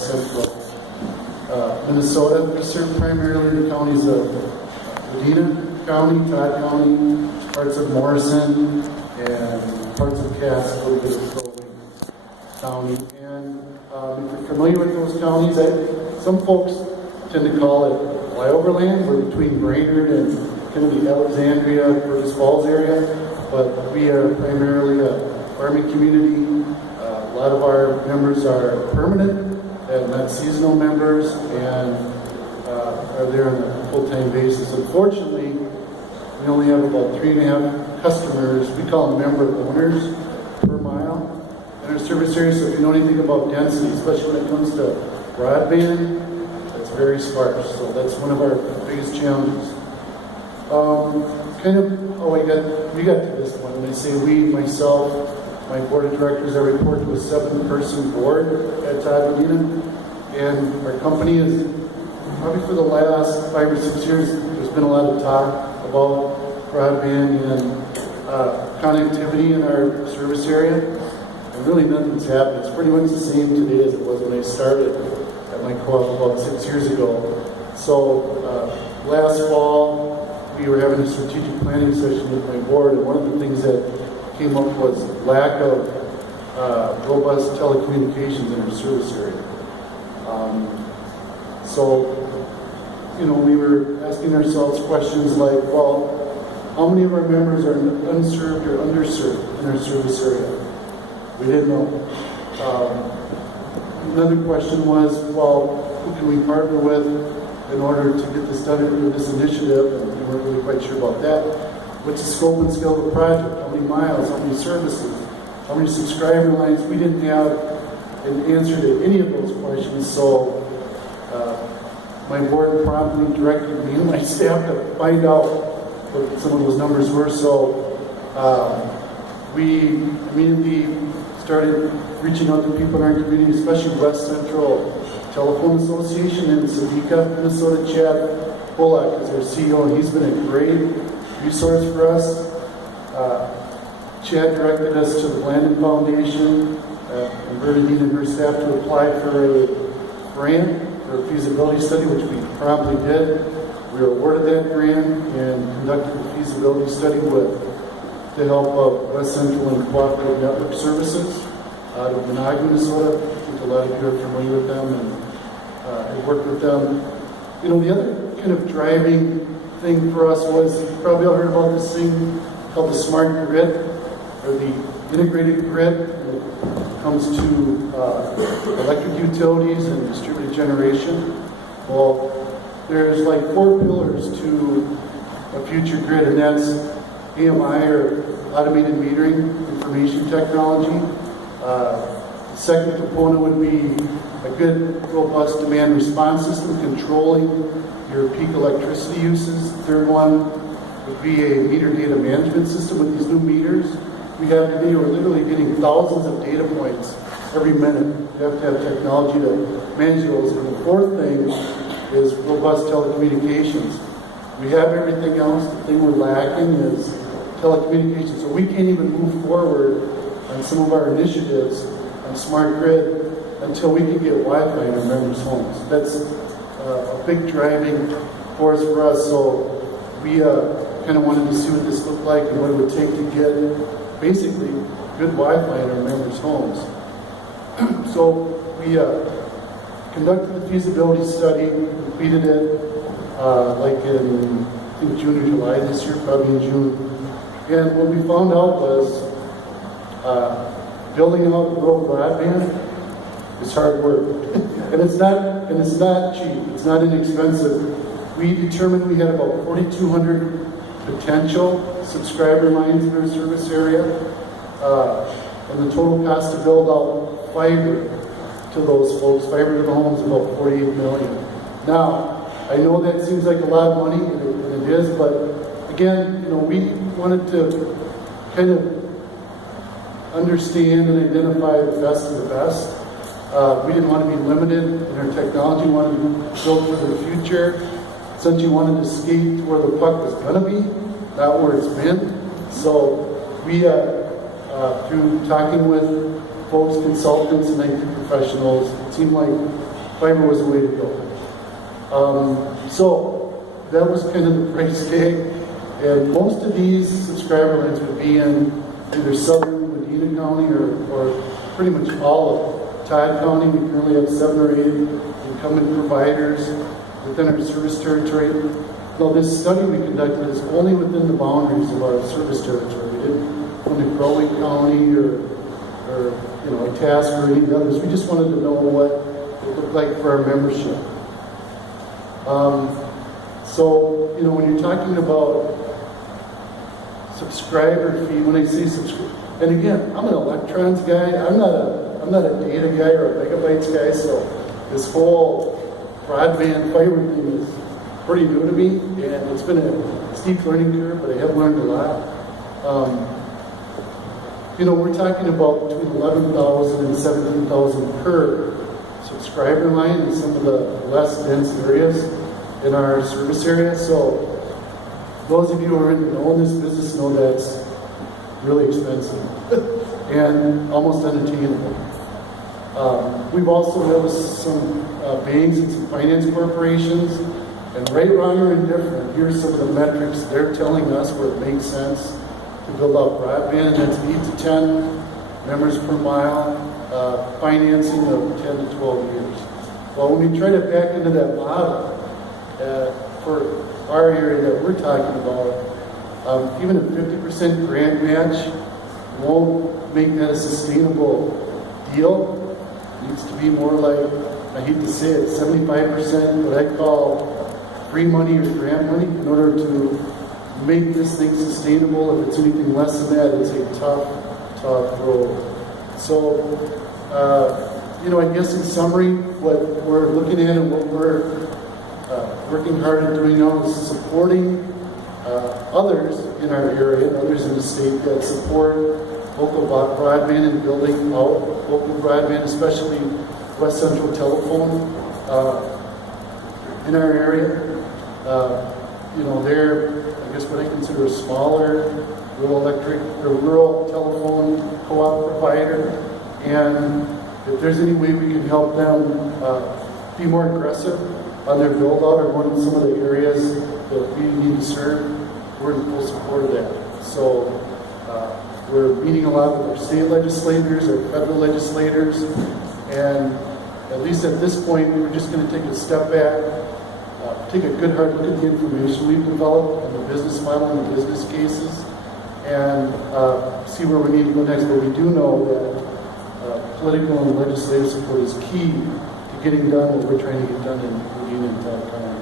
west central Minnesota. We serve primarily the counties of Wadena County, Todd County, parts of Morrison, and parts of Cass, a little bit of Crow Wing County. And if you're familiar with those counties, some folks tend to call it flyover land. We're between Brainerd and kind of the Alexandria, Curtis Falls area, but we are primarily a farming community. A lot of our members are permanent and not seasonal members, and are there on a full-time basis. Unfortunately, we only have about 3.5 customers. We call them member owners per mile in our service area. So if you know anything about density, especially when it comes to broadband, it's very sparse. So that's one of our biggest challenges. Kind of how we got to this one. When I say we, myself, my board of directors, I report to a 7-person board at Todd-Wadena, and our company is probably for the last 5 or 6 years. There's been a lot of talk about broadband and connectivity in our service area, and really nothing's happened. It's pretty much the same today as it was when I started at my co-op about 6 years ago. So last fall, we were having a strategic planning session with my board, and one of the things that came up was lack of robust telecommunications in our service area. We were asking ourselves questions like, well, how many of our members are unserved or underserved in our service area? We didn't know. Another question was, well, who can we partner with in order to get this done under this initiative? And we weren't really quite sure about that. What's the scope and scale of the project? How many miles? How many services? How many subscriber lines? We didn't have an answer to any of those questions, so my board promptly directed me and my staff to find out what some of those numbers were. So we immediately started reaching out to people in our community, especially West Central Telephone Association in Sabika, Minnesota. Chad Bullock is our CEO, and he's been a great resource for us. Chad directed us to the Blandon Foundation, and Bernadine and her staff to apply for a grant for a feasibility study, which we promptly did. We were awarded that grant and conducted the feasibility study with the help of West Central and Cooperative Network Services out of Minnesota, Minnesota. I think a lot of you are familiar with them, and I worked with them. The other kind of driving thing for us was, you probably all heard about this thing called the smart grid, or the integrated grid. It comes to electric utilities and distributed generation. Well, there's like 4 pillars to a future grid, and that's AMI, or automated metering information technology. The second component would be a good, robust demand response system controlling your peak electricity uses. The third one would be a meter data management system. With these new meters we have today, we're literally getting thousands of data points every minute. You have to have technology to manage those. And the fourth thing is robust telecommunications. We have everything else. The thing we're lacking is telecommunications. So we can't even move forward on some of our initiatives on smart grid until we can get Wi-Fi in our members' homes. That's a big driving force for us. So we kind of wanted to see what this looked like and what it would take to get basically good Wi-Fi in our members' homes. So we conducted the feasibility study, completed it like in I think June or July this year, probably in June. And what we found out was building out rural broadband is hard work, and it's not cheap. It's not inexpensive. We determined we had about 4,200 potential subscriber lines in our service area, and the total cost to build out fiber to those folks, fiber to the homes, about $48 million. Now, I know that seems like a lot of money, and it is, but again, we wanted to kind of understand and identify the best of the best. We didn't want to be limited in our technology. We wanted to build for the future. Essentially wanted to skate to where the puck was going to be, not where it's been. So we, through talking with folks, consultants, and IT professionals. It seemed like fiber was the way to go. So that was kind of the price tag. And most of these subscriber lines would be in either southern Medina County or pretty much all of Todd County. We currently have 7 or 8 incumbent providers within our service territory. Now, this study we conducted is only within the boundaries of our service territory. We didn't go into Crowley County or Task or any of the others. We just wanted to know what it looked like for our membership. So, when you're talking about subscriber fee, when I say subscribe, and again, I'm an electrons guy. I'm not a data guy or a megabytes guy. So this whole broadband fiber thing is pretty new to me, and it's been a steep learning curve, but I have learned a lot. We're talking about between 11,000 and 17,000 per subscriber line in some of the less dense areas in our service area. So those of you who are in this business know that's really expensive and almost unattainable. We've also noticed some banks and some finance corporations, and right, wrong, or indifferent, here's some of the metrics they're telling us where it makes sense to build out broadband, and that's 8 to 10 members per mile, financing of 10 to 12 years. Well, when we try to back into that model for our area that we're talking about, even a 50% grant match won't make that a sustainable deal. It needs to be more like, I hate to say it, 75% what I call free money or grant money in order to make this thing sustainable. If it's anything less than that, it's a tough road. So, I guess in summary, what we're looking at and what we're working hard at doing now is supporting others in our area and others in the state that support local broadband and building out local broadband, especially West Central Telephone in our area. They're, I guess, what I consider a smaller rural telephone co-op provider, and if there's any way we can help them be more aggressive on their build out or one of some of the areas that we need to serve, we're in full support of that. So we're meeting a lot with our state legislators, our federal legislators, and at least at this point, we're just going to take a step back, take a good hard look at the information we've developed and the business model and the business cases, and see where we need to go next. But we do know that political and legislative support is key to getting done what we're trying to get done in Medina and Todd County.